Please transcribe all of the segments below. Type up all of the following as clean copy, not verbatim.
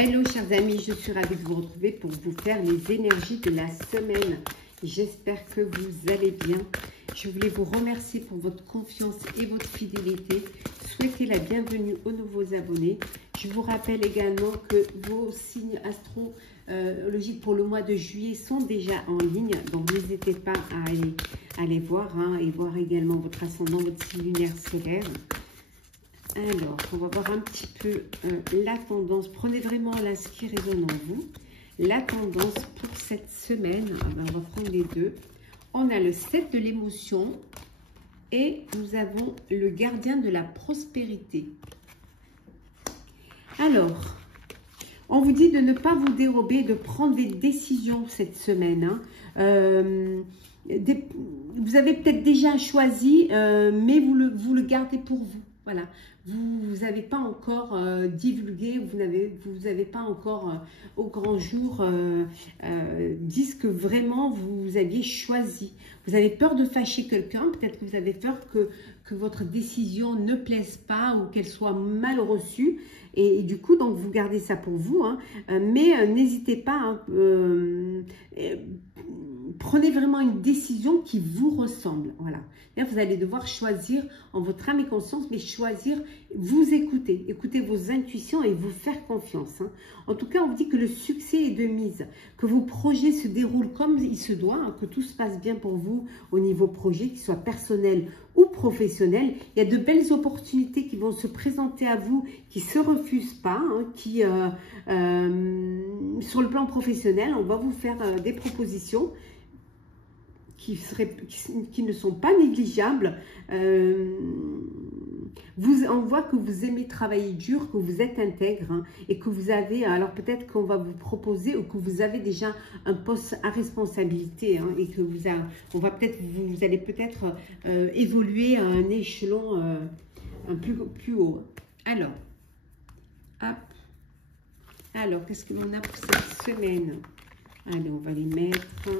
Hello chers amis, je suis ravie de vous retrouver pour vous faire les énergies de la semaine. J'espère que vous allez bien. Je voulais vous remercier pour votre confiance et votre fidélité. Souhaiter la bienvenue aux nouveaux abonnés. Je vous rappelle également que vos signes astrologiques pour le mois de juillet sont déjà en ligne. Donc n'hésitez pas à aller voir et voir également votre ascendant, votre signe lunaire solaire. Alors, on va voir un petit peu la tendance. Prenez vraiment là ce qui résonne en vous. La tendance pour cette semaine, on va prendre les deux. On a le 7 de l'émotion et nous avons le gardien de la prospérité. Alors, on vous dit de ne pas vous dérober, de prendre des décisions cette semaine. Vous avez peut-être déjà choisi, mais vous le gardez pour vous. Voilà, vous n'avez pas encore divulgué, vous n'avez pas encore au grand jour dit ce que vraiment vous aviez choisi. Vous avez peur de fâcher quelqu'un, peut-être que vous avez peur que votre décision ne plaise pas ou qu'elle soit mal reçue. Et du coup, donc vous gardez ça pour vous, mais n'hésitez pas, prenez vraiment une décision qui vous ressemble. Voilà. Là, vous allez devoir choisir en votre âme et conscience, mais choisir, vous écouter, écouter vos intuitions et vous faire confiance. En tout cas, on vous dit que le succès est de mise, que vos projets se déroulent comme il se doit, que tout se passe bien pour vous au niveau projet, qu'il soit personnel ou professionnel. Il y a de belles opportunités qui vont se présenter à vous, qui ne se refusent pas, sur le plan professionnel, on va vous faire des propositions qui ne sont pas négligeables. On voit que vous aimez travailler dur, que vous êtes intègre et que vous avez, alors peut-être qu'on va vous proposer ou que vous avez déjà un poste à responsabilité et que vous allez peut-être évoluer à un échelon un plus haut. Alors, hop. Alors, qu'est-ce que l'on a pour cette semaine? Allez, on va les mettre.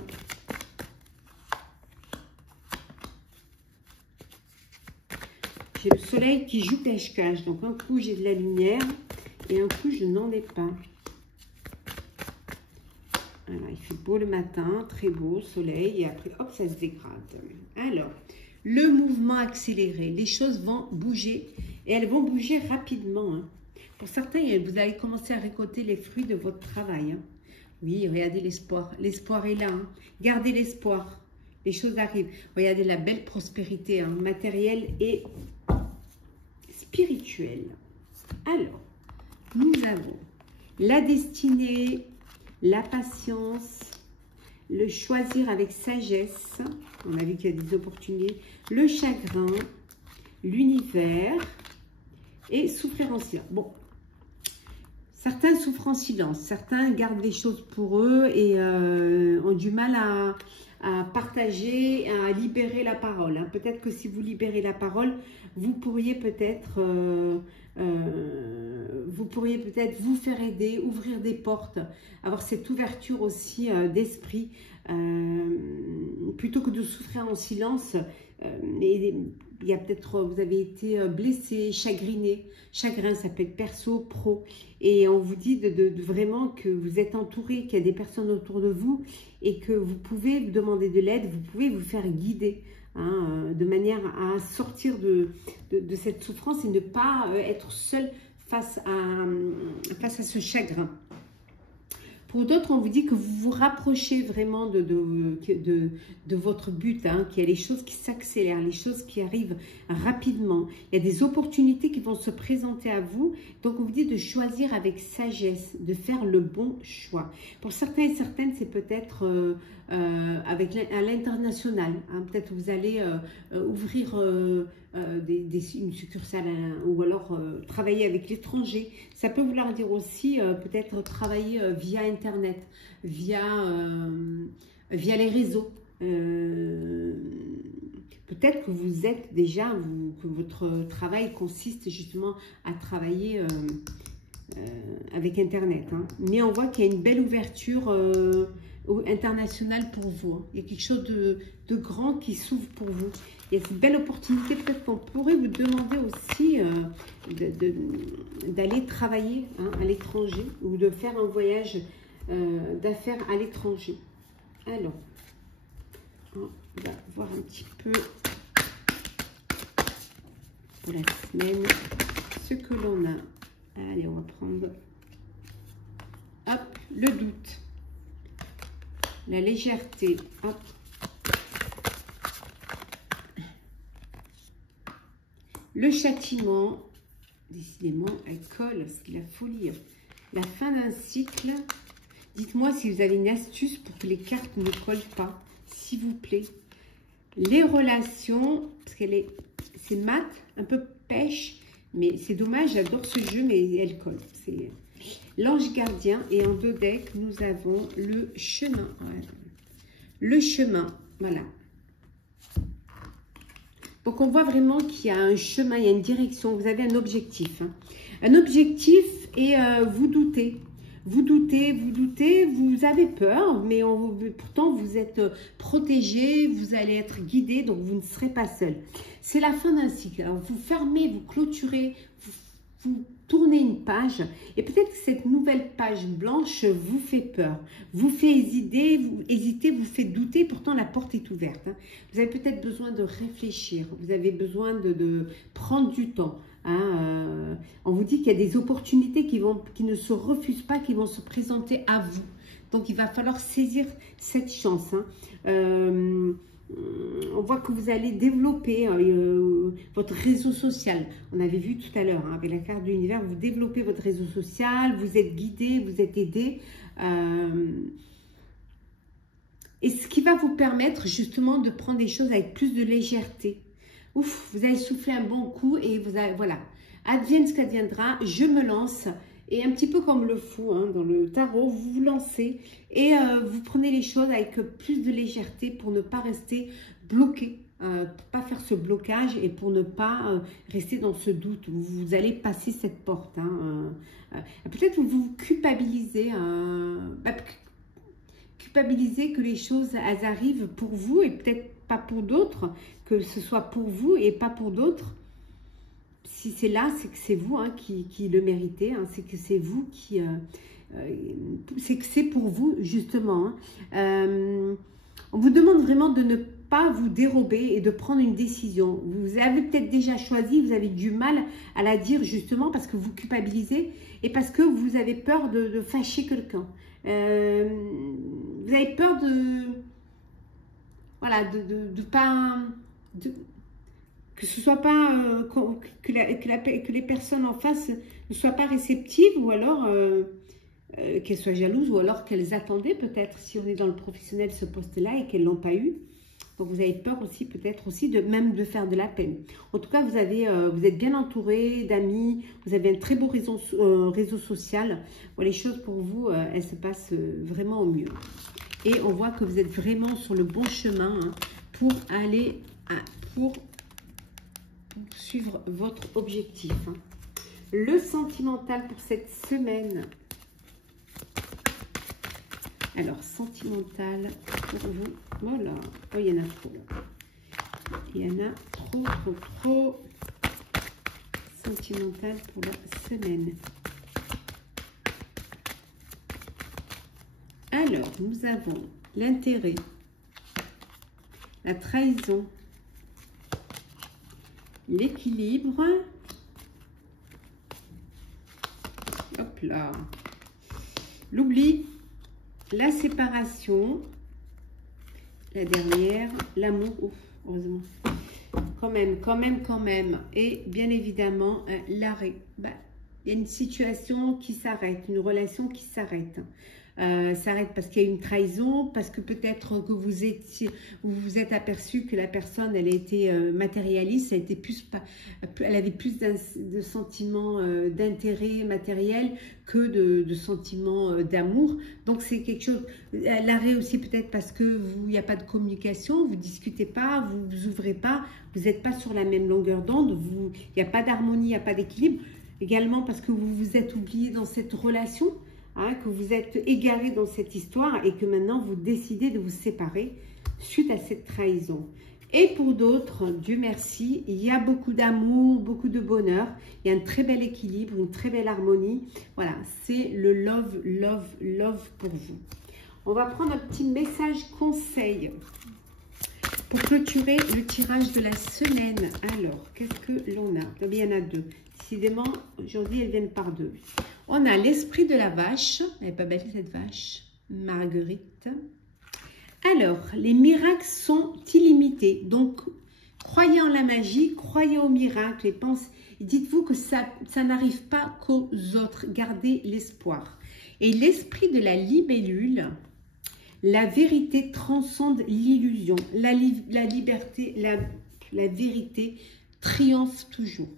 J'ai le soleil qui joue cache-cache. Donc, un coup, j'ai de la lumière et un coup, je n'en ai pas. Voilà, il fait beau le matin, très beau, soleil. Et après, hop, ça se dégrade. Alors, le mouvement accéléré. Les choses vont bouger et elles vont bouger rapidement. Pour certains, vous allez commencer à récolter les fruits de votre travail. Oui, regardez l'espoir. L'espoir est là. Gardez l'espoir. Les choses arrivent. Regardez la belle prospérité matérielle et spirituelle. Alors, nous avons la destinée, la patience, le choisir avec sagesse. On a vu qu'il y a des opportunités. Le chagrin, l'univers et souffrir en silence. Bon. Certains souffrent en silence, certains gardent les choses pour eux et ont du mal à partager, à libérer la parole. Peut-être que si vous libérez la parole, vous pourriez peut-être vous faire aider, ouvrir des portes, avoir cette ouverture aussi d'esprit, plutôt que de souffrir en silence. Il y a peut-être, vous avez été blessé, chagriné. Chagrin, ça peut être perso, pro. Et on vous dit de vraiment que vous êtes entouré, qu'il y a des personnes autour de vous et que vous pouvez demander de l'aide, vous pouvez vous faire guider de manière à sortir de cette souffrance et ne pas être seul face à ce chagrin. Pour d'autres, on vous dit que vous vous rapprochez vraiment de votre but, qu'il y a les choses qui s'accélèrent, les choses qui arrivent rapidement. Il y a des opportunités qui vont se présenter à vous. Donc, on vous dit de choisir avec sagesse, de faire le bon choix. Pour certains et certaines, c'est peut-être à l'international. Peut-être vous allez ouvrir une succursale ou alors travailler avec l'étranger. Ça peut vouloir dire aussi peut-être travailler via Internet, via les réseaux. Peut-être que vous êtes déjà, que votre travail consiste justement à travailler avec Internet. Mais on voit qu'il y a une belle ouverture international pour vous. Hein. Il y a quelque chose de grand qui s'ouvre pour vous. Il y a cette belle opportunité, peut-être qu'on pourrait vous demander aussi d'aller travailler hein, à l'étranger ou de faire un voyage d'affaires à l'étranger. Alors, on va voir un petit peu pour la semaine ce que l'on a. Allez, on va prendre hop, le doute, la légèreté, hop. Le châtiment, décidément, elle colle, c'est la folie. La fin d'un cycle. Dites-moi si vous avez une astuce pour que les cartes ne collent pas, s'il vous plaît. Les relations, parce c'est mat, un peu pêche, mais c'est dommage, j'adore ce jeu, mais elle colle. C'est l'ange gardien, et en 2 decks, nous avons le chemin. Ouais. Le chemin, voilà. Donc, on voit vraiment qu'il y a un chemin, il y a une direction, vous avez un objectif. Hein. Un objectif et vous doutez. Vous doutez, vous avez peur, mais pourtant vous êtes protégé, vous allez être guidé, donc vous ne serez pas seul. C'est la fin d'un cycle. Alors, vous fermez, vous clôturez, vous tournez une page et peut-être que cette nouvelle page blanche vous fait peur, vous fait hésiter, vous fait douter, pourtant la porte est ouverte. Hein. Vous avez peut-être besoin de réfléchir, vous avez besoin de prendre du temps. Hein. On vous dit qu'il y a des opportunités qui ne se refusent pas, qui vont se présenter à vous. Donc il va falloir saisir cette chance. Hein. On voit que vous allez développer votre réseau social. On avait vu tout à l'heure, hein, avec la carte de l'univers, vous développez votre réseau social, vous êtes guidé, vous êtes aidé. Et ce qui va vous permettre justement de prendre des choses avec plus de légèreté. Ouf, vous allez souffler un bon coup et vous allez, voilà. Advienne ce qu'adviendra, je me lance. Et un petit peu comme le fou hein, dans le tarot, vous vous lancez et vous prenez les choses avec plus de légèreté pour ne pas rester bloqué, pour pas faire ce blocage et pour ne pas rester dans ce doute. Vous allez passer cette porte. Hein, peut-être vous vous culpabilisez, culpabilisez que les choses elles arrivent pour vous et peut-être pas pour d'autres, que ce soit pour vous et pas pour d'autres. Si c'est là, c'est que c'est vous hein, qui le méritez, hein, c'est que c'est vous qui... c'est que c'est pour vous, justement. Hein. On vous demande vraiment de ne pas vous dérober et de prendre une décision. Vous avez peut-être déjà choisi, vous avez du mal à la dire, justement, parce que vous culpabilisez et parce que vous avez peur de fâcher quelqu'un. Vous avez peur de... Voilà, de pas... que ce soit pas que les personnes en face ne soient pas réceptives ou alors qu'elles soient jalouses ou alors qu'elles attendaient peut-être si on est dans le professionnel ce poste-là et qu'elles l'ont pas eu. Donc vous avez peur aussi peut-être aussi même de faire de la peine. En tout cas vous êtes bien entouré d'amis, vous avez un très beau réseau social. Bon, les choses pour vous elles se passent vraiment au mieux. Et on voit que vous êtes vraiment sur le bon chemin hein, pour aller pour suivre votre objectif. Hein. Le sentimental pour cette semaine. Alors, sentimental pour vous. Voilà. Oh, il y en a trop. Il y en a trop. Sentimental pour la semaine. Alors, nous avons l'intérêt, la trahison, l'équilibre, hop là, l'oubli, la séparation, la dernière, l'amour, heureusement, quand même, et bien évidemment l'arrêt. Bah, il y a une situation qui s'arrête, une relation qui s'arrête. S'arrête parce qu'il y a une trahison, parce que peut-être que vous vous êtes aperçu que la personne elle a été matérialiste, elle avait plus de sentiments d'intérêt matériel que de sentiments d'amour. Donc c'est quelque chose, l'arrêt aussi peut-être parce que il n'y a pas de communication, vous discutez pas, vous ouvrez pas, vous n'êtes pas sur la même longueur d'onde, il n'y a pas d'harmonie, il n'y a pas d'équilibre. Également parce que vous vous êtes oublié dans cette relation. hein, que vous êtes égaré dans cette histoire et que maintenant vous décidez de vous séparer suite à cette trahison. Et pour d'autres, Dieu merci, il y a beaucoup d'amour, beaucoup de bonheur, il y a un très bel équilibre, une très belle harmonie. Voilà, c'est le love, love, love pour vous. On va prendre un petit message conseil pour clôturer le tirage de la semaine. Alors, qu'est-ce que l'on a? Il y en a deux. Décidément, aujourd'hui, elles viennent par deux. On a l'esprit de la vache. Elle n'est pas belle cette vache. Marguerite. Alors, les miracles sont illimités. Donc, croyez en la magie, croyez aux miracles et dites-vous que ça n'arrive pas qu'aux autres. Gardez l'espoir. Et l'esprit de la libellule, la vérité transcende l'illusion. La liberté, la vérité triomphe toujours.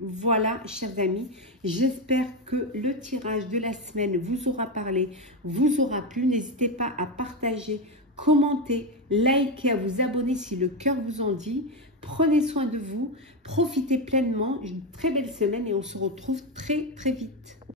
Voilà, chers amis, j'espère que le tirage de la semaine vous aura parlé, vous aura plu. N'hésitez pas à partager, commenter, liker, à vous abonner si le cœur vous en dit. Prenez soin de vous, profitez pleinement, une très belle semaine et on se retrouve très très vite.